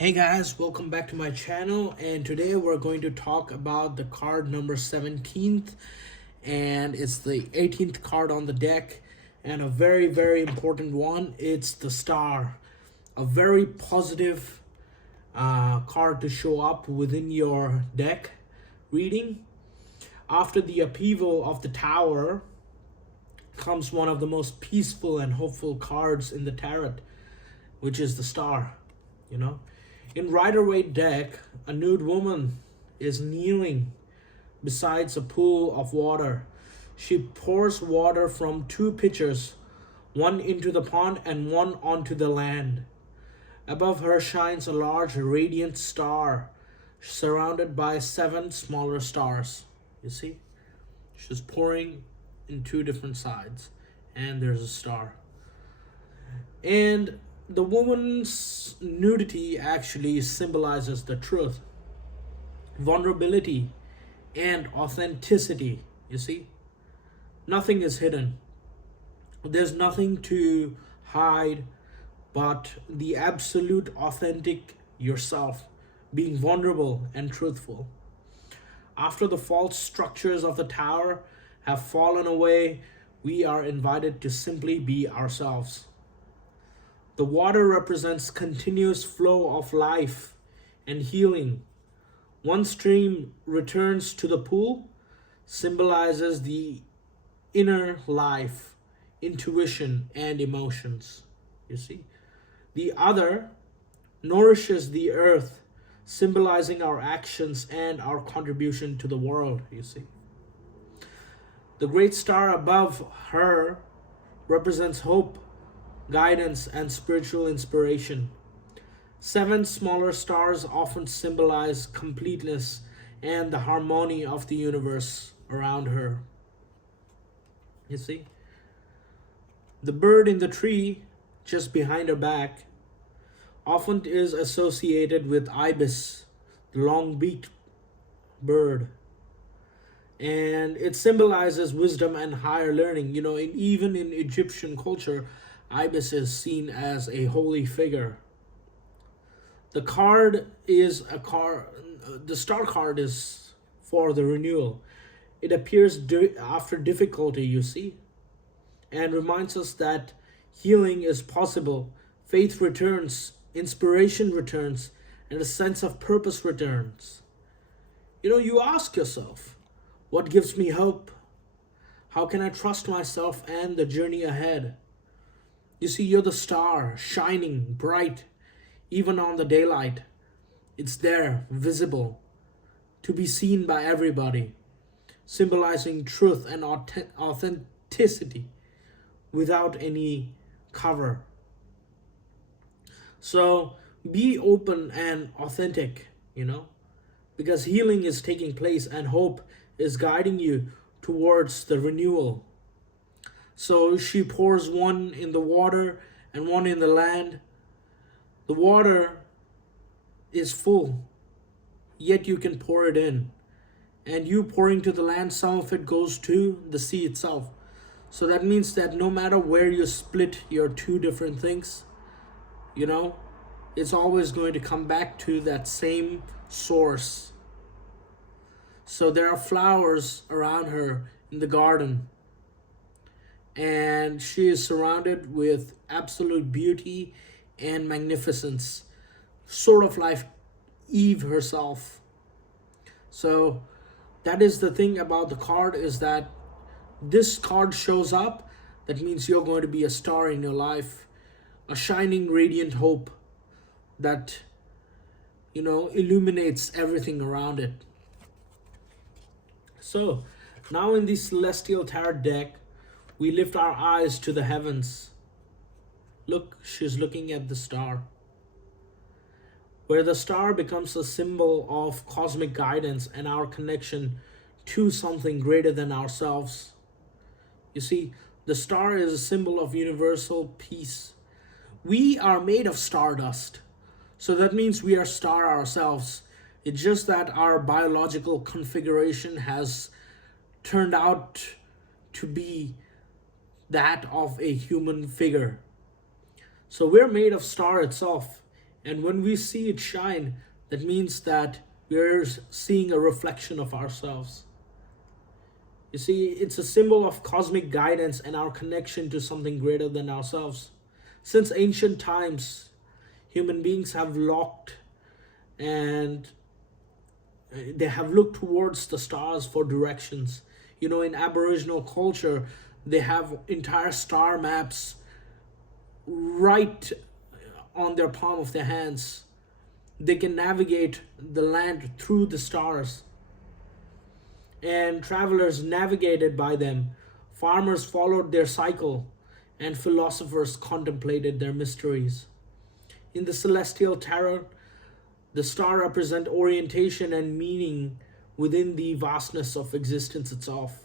Hey guys, welcome back to my channel, and today we're going to talk about the card number 17th, and it's the 18th card on the deck, and a very important one. It's the star, a very positive card to show up within your deck reading. After the upheaval of the tower comes one of the most peaceful and hopeful cards in the tarot, which is the star. you know In Rider-Waite deck, a nude woman is kneeling beside a pool of water. She pours water from two pitchers, one into the pond and one onto the land. Above her shines a large radiant star, surrounded by seven smaller stars. You see? She's pouring in two different sides, and there's a star. And the woman's nudity actually symbolizes the truth, vulnerability, and authenticity. You see, nothing is hidden, there's nothing to hide but the absolute authentic yourself, being vulnerable and truthful. After the false structures of the tower have fallen away, we are invited to simply be ourselves. The water represents continuous flow of life and healing. One stream returns to the pool, symbolizes the inner life, intuition, and emotions. You see? The other nourishes the earth, symbolizing our actions and our contribution to the world. You see? The great star above her represents hope, guidance, and spiritual inspiration. Seven smaller stars often symbolize completeness and the harmony of the universe around her. You see? The bird in the tree just behind her back often is associated with ibis, the long-beaked bird. And it symbolizes wisdom and higher learning. Even in Egyptian culture, ibis is seen as a holy figure. The card is a card. The star card is for the renewal. It appears after difficulty, you see, and reminds us that healing is possible. Faith returns, inspiration returns, and a sense of purpose returns. You ask yourself, what gives me hope? How can I trust myself and the journey ahead? You see, you're the star, shining bright, even on the daylight. It's there, visible, to be seen by everybody, symbolizing truth and authenticity without any cover. So be open and authentic, because healing is taking place and hope is guiding you towards the renewal. So she pours one in the water and one in the land. The water is full, yet you can pour it in. And you pouring to the land, some of it goes to the sea itself. So that means that no matter where you split your two different things, it's always going to come back to that same source. So there are flowers around her in the garden, and she is surrounded with absolute beauty and magnificence, sort of like Eve herself. So that is the thing about the card, is that this card shows up. That means you're going to be a star in your life, a shining radiant hope that illuminates everything around it. So now in the celestial tarot deck, we lift our eyes to the heavens. Look, she's looking at the star, where the star becomes a symbol of cosmic guidance and our connection to something greater than ourselves. You see, the star is a symbol of universal peace. We are made of stardust, so that means we are star ourselves. It's just that our biological configuration has turned out to be that of a human figure. So we're made of star itself, And when we see it shine, that means that we're seeing a reflection of ourselves. You see, it's a symbol of cosmic guidance and our connection to something greater than ourselves. Since ancient times, human beings have looked and they have looked towards the stars for directions. In Aboriginal culture, they have entire star maps right on their palm of their hands. They can navigate the land through the stars, and travelers navigated by them. Farmers followed their cycle, and philosophers contemplated their mysteries. In the celestial tarot, the star represent orientation and meaning within the vastness of existence itself.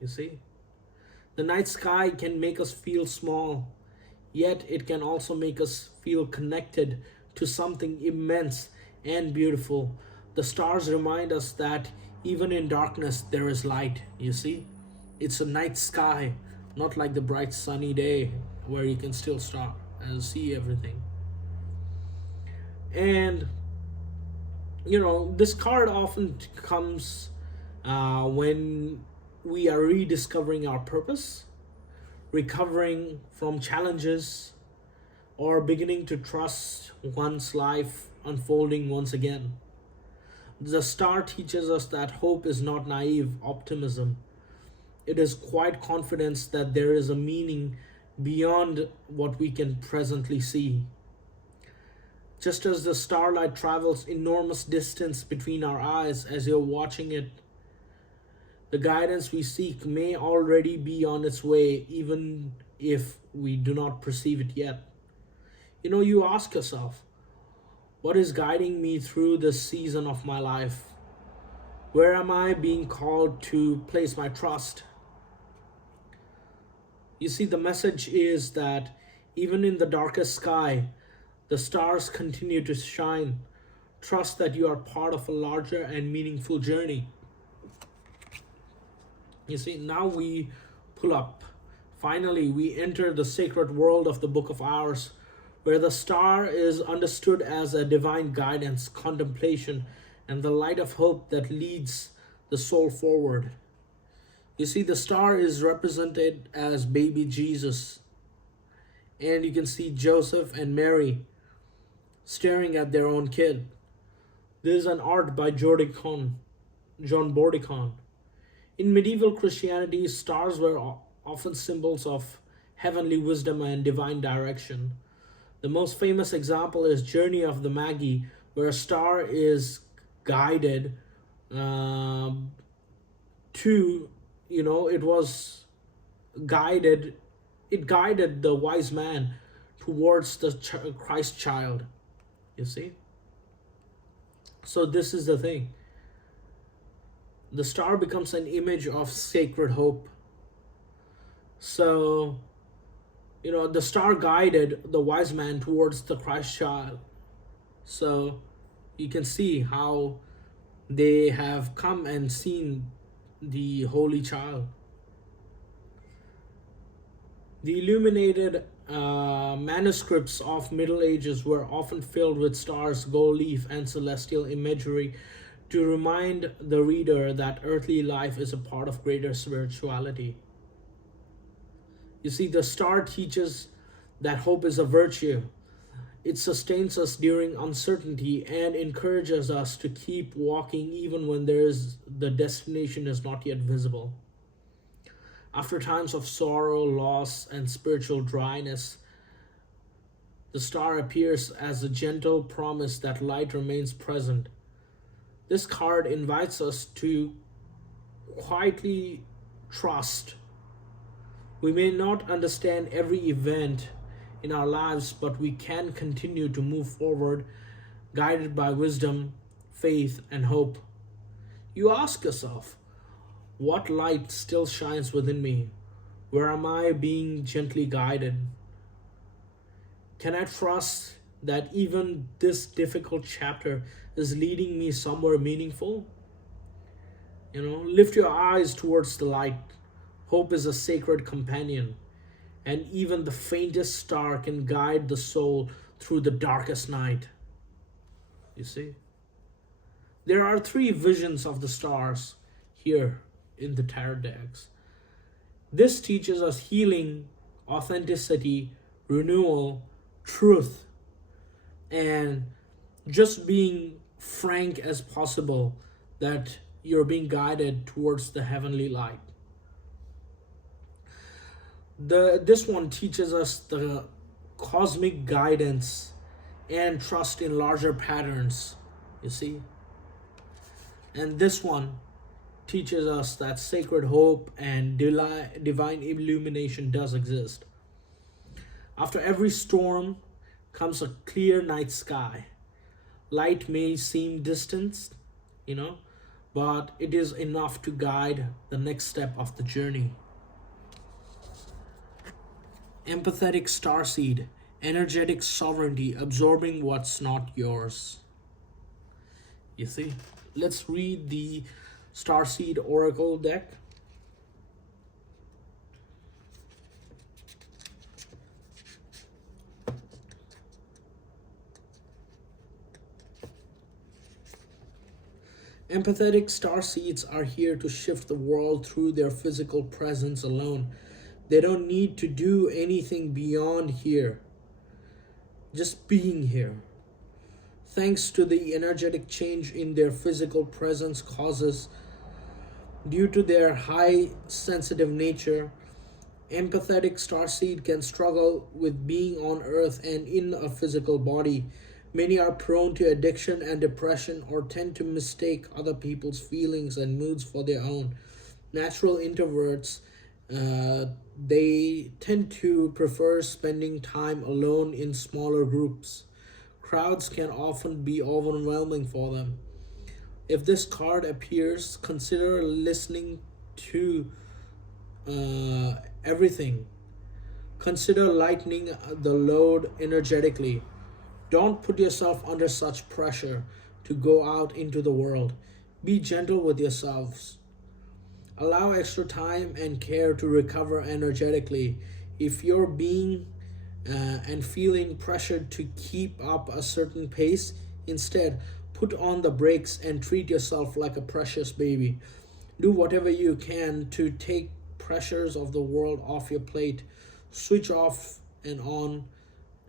You see? The night sky can make us feel small, yet it can also make us feel connected to something immense and beautiful. The stars remind us that even in darkness there is light, you see? It's a night sky, not like the bright sunny day where you can still start and see everything. And this card often comes when we are rediscovering our purpose, recovering from challenges, or beginning to trust one's life unfolding once again. The star teaches us that hope is not naive optimism. It is quiet confidence that there is a meaning beyond what we can presently see. Just as the starlight travels enormous distance between our eyes as you're watching it, the guidance we seek may already be on its way, even if we do not perceive it yet. You ask yourself, what is guiding me through this season of my life? Where am I being called to place my trust? You see, the message is that even in the darkest sky, the stars continue to shine. Trust that you are part of a larger and meaningful journey. You see, now we pull up. Finally, we enter the sacred world of the Book of Hours, where the star is understood as a divine guidance, contemplation, and the light of hope that leads the soul forward. You see, the star is represented as baby Jesus, and you can see Joseph and Mary staring at their own kid. This is an art by John Bordicon. In medieval Christianity, stars were often symbols of heavenly wisdom and divine direction. The most famous example is Journey of the Magi, where a star is guided to, it was guided, it guided the wise man towards the Christ child, you see. So this is the thing. The star becomes an image of sacred hope. So, the star guided the wise man towards the Christ child. So you can see how they have come and seen the holy child. The illuminated manuscripts of Middle Ages were often filled with stars, gold leaf, and celestial imagery to remind the reader that earthly life is a part of greater spirituality. You see, the star teaches that hope is a virtue. It sustains us during uncertainty and encourages us to keep walking even when the destination is not yet visible. After times of sorrow, loss, and spiritual dryness, the star appears as a gentle promise that light remains present. This card invites us to quietly trust. We may not understand every event in our lives, but we can continue to move forward, guided by wisdom, faith, and hope. You ask yourself, what light still shines within me? Where am I being gently guided? Can I trust that even this difficult chapter is leading me somewhere meaningful? Lift your eyes towards the light. Hope is a sacred companion, and even the faintest star can guide the soul through the darkest night. You see, there are three visions of the stars here in the tarot decks. This teaches us healing, authenticity, renewal, truth, and just being frank as possible, that you're being guided towards the heavenly light. This one teaches us the cosmic guidance and trust in larger patterns, you see. And this one teaches us that sacred hope and divine illumination does exist. After every storm comes a clear night sky. Light may seem distant, you know, but it is enough to guide the next step of the journey. Empathetic starseed, energetic sovereignty, absorbing what's not yours. You see, let's read the starseed oracle deck. Empathetic starseeds are here to shift the world through their physical presence alone. They don't need to do anything beyond here, just being here. Thanks to the energetic change in their physical presence causes, due to their high sensitive nature, empathetic starseed can struggle with being on earth and in a physical body. Many are prone to addiction and depression or tend to mistake other people's feelings and moods for their own. Natural introverts, they tend to prefer spending time alone in smaller groups. Crowds can often be overwhelming for them. If this card appears, consider listening to everything. Consider lightening the load energetically. Don't put yourself under such pressure to go out into the world. Be gentle with yourselves. Allow extra time and care to recover energetically. If you're being and feeling pressured to keep up a certain pace, instead, put on the brakes and treat yourself like a precious baby. Do whatever you can to take pressures of the world off your plate. Switch off and on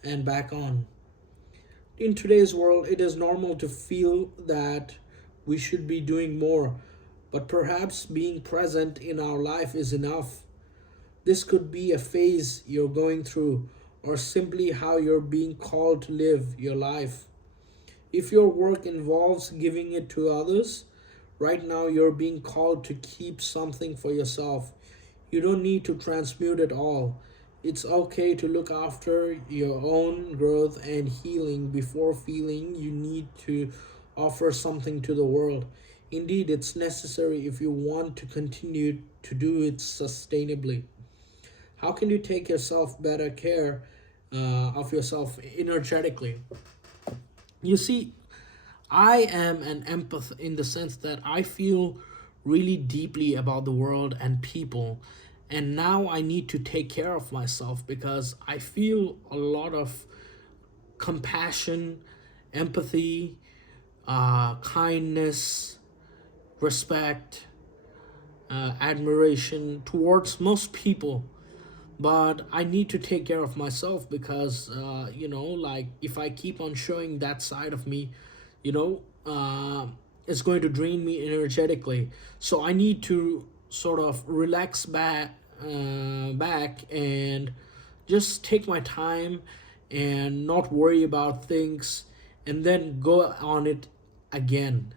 and back on. In today's world, it is normal to feel that we should be doing more, but perhaps being present in our life is enough. This could be a phase you're going through, or simply how you're being called to live your life. If your work involves giving it to others, right now you're being called to keep something for yourself. You don't need to transmute it all. It's okay to look after your own growth and healing before feeling you need to offer something to the world. Indeed, it's necessary if you want to continue to do it sustainably. How can you take yourself better care of yourself energetically? You see, I am an empath in the sense that I feel really deeply about the world and people. And now I need to take care of myself because I feel a lot of compassion, empathy, kindness, respect, admiration towards most people. But I need to take care of myself because, like if I keep on showing that side of me, you know, it's going to drain me energetically. So I need to sort of relax back and just take my time and not worry about things and then go on it again.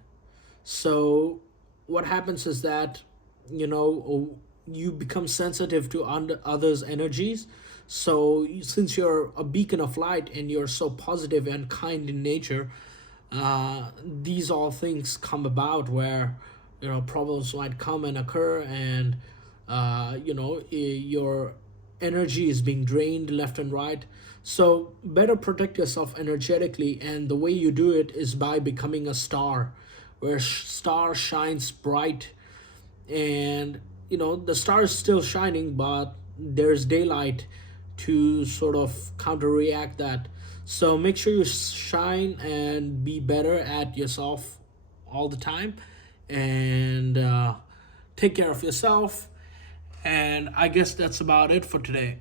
So what happens is that, you become sensitive to others energies. So since you're a beacon of light and you're so positive and kind in nature, these all things come about where problems might come and occur, and your energy is being drained left and right. So better protect yourself energetically, and the way you do it is by becoming a star, where star shines bright, and the star is still shining, but there's daylight to sort of counteract that. So make sure you shine and be better at yourself all the time, and take care of yourself. And I guess that's about it for today.